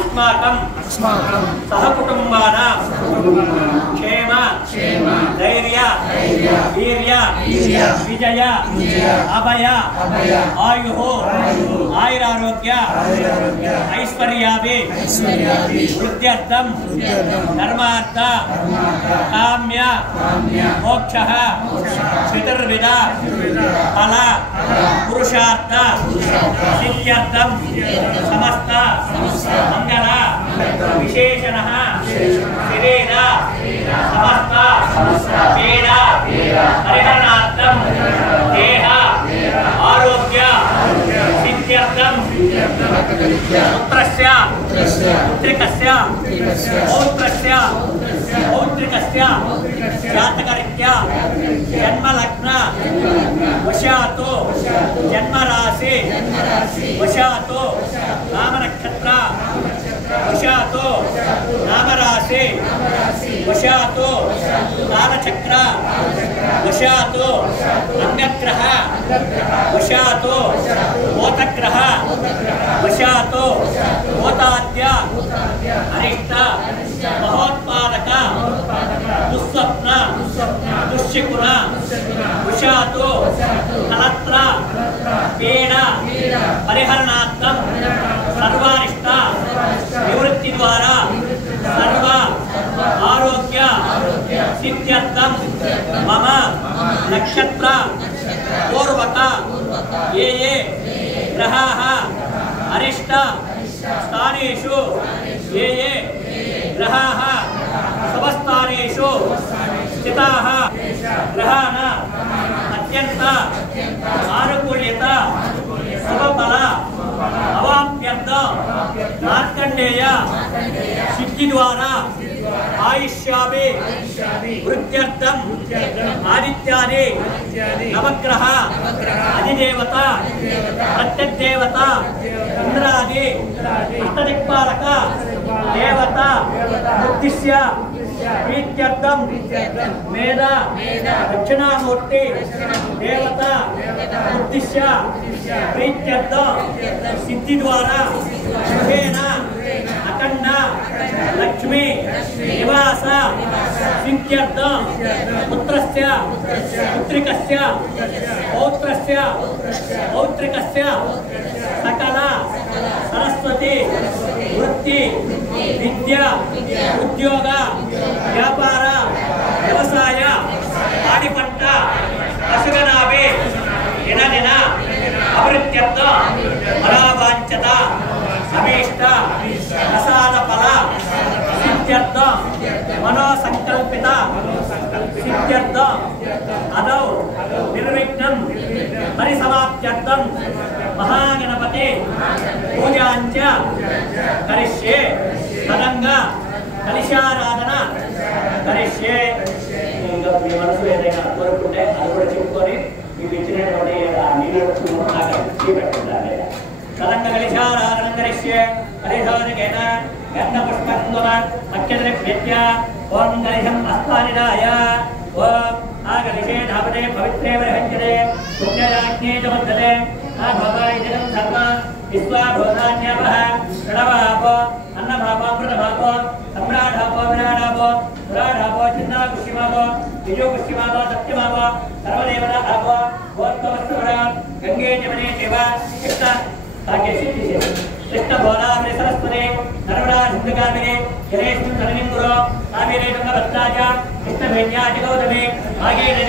अस्माकं सहकुटुम्बानां क्षेम धैर्य वीर्य विजय अभय आयुः आयुरारोग्य ऐश्वर्याभि वृद्ध्यर्थं धर्मार्थ काम्य मोक्षः चतुर्विध फल पुरुषार्थ सिद्ध्यर्थं समस्त मंगल विशेषणः शरीर समस्त पीड़ा परिहरणार्थं देह आरोग्य सिद्ध्यर्थं पुत्रस्य पुत्रिकस्य पौत्रस्य पौत्रिकस्य जातकरीत्या जन्मलग्न वशातो जन्मराशि वशातो नामनक्षत्र वशातो नामराशि वशातो कालचक्र वशातो अन्यग्रह वशातो भूतग्रह वशातो भूताद्य अरिष्ट महोत्पादक दुस्वप्न दुश्चिकुर वशातो कलत्र पीड़ा परिहरणार्थं सर्वारिष्ट निवृत्ति द्वारा सर्व आरोग्य सिद्ध्यर्थं मम नक्षत्र पूर्वक ये ग्रहाः अरिष्ट स्थानेषु ये ग्रहाः शुभस्थानेषु स्थिताः ग्रहान् अत्यंत आनुकूल्यत शुभफल अवाप्यर्थ मार्कंडेय सिद्धि द्वारा आयुष्याभि वृद्ध्यर्थं आदित्यादि नवग्रह अधिदेवता प्रत्यग्देवता इंद्रादि अष्टदिक्पालक देवता उद्दिश्य प्रीत्यर्थं मेध दक्षिणामूर्ति देवता उद्दिश्य प्रीत्यर्थं सिद्धि द्वारा शुभेन अखंड लक्ष्मी निवास सिद्ध्यर्थं पुत्रस्य पुत्रिकस्य पौत्रस्य पौत्रिकस्य सकल सरस्वती वृत्ति विद्या उद्योग व्यापार व्यवसाय पाడి పంట పశుగణాభి దినదిన అభివృద్ధ్యర్థ మనోవాంఛత అభీష్ట ప్రసాద ఫల సిద్ధ్యర్థ మనోసంకల్పిత సిద్ధ్యర్థ అదౌ నిర్విఘ్నం పరిసమాప్త్యర్థం महागणपति पूजांच करिष्ये तदंग कलिशाराधना करिष्ये మీ మనసు ఏదైనా కోరుకుంటే అది కూడా చెప్పుకొని మీకు ఇచ్చినటువంటి నీళ్ళు పెట్టండి తదంగ కలిశారాధన కరిష్యే కలిశోదకేన గంధ పుష్పంగమ మధ్యద్రవ్యత్య ఓం కలిశం అస్మానిదాయ ఓం ఆగలిషే ధాపతే పవిత్రే విహంజతే పుణ్యరాజ్ఞే చ బద్ధతే आभवाय जनं धर्म विश्वाभूतान्यवः प्रणवापो अन्नभापोऽमृतभापो सम्राढापो विराडापो पुराडापो चिन्नाकुष्यमापो विजोकुष्यमापो सत्यमापो सर्वदेवतापो गोत्तवस्तुभरा गंगे जमने देव कृष्ण भाग्यसिद्धि कृष्णभोलावने सरस्वते नर्मदा सिन्धुगामिने जलेष्मिन् सरणिं गुरो कावेरे तुङ्गभद्राज कृष्णभेन्याजगौतमे भागीरथी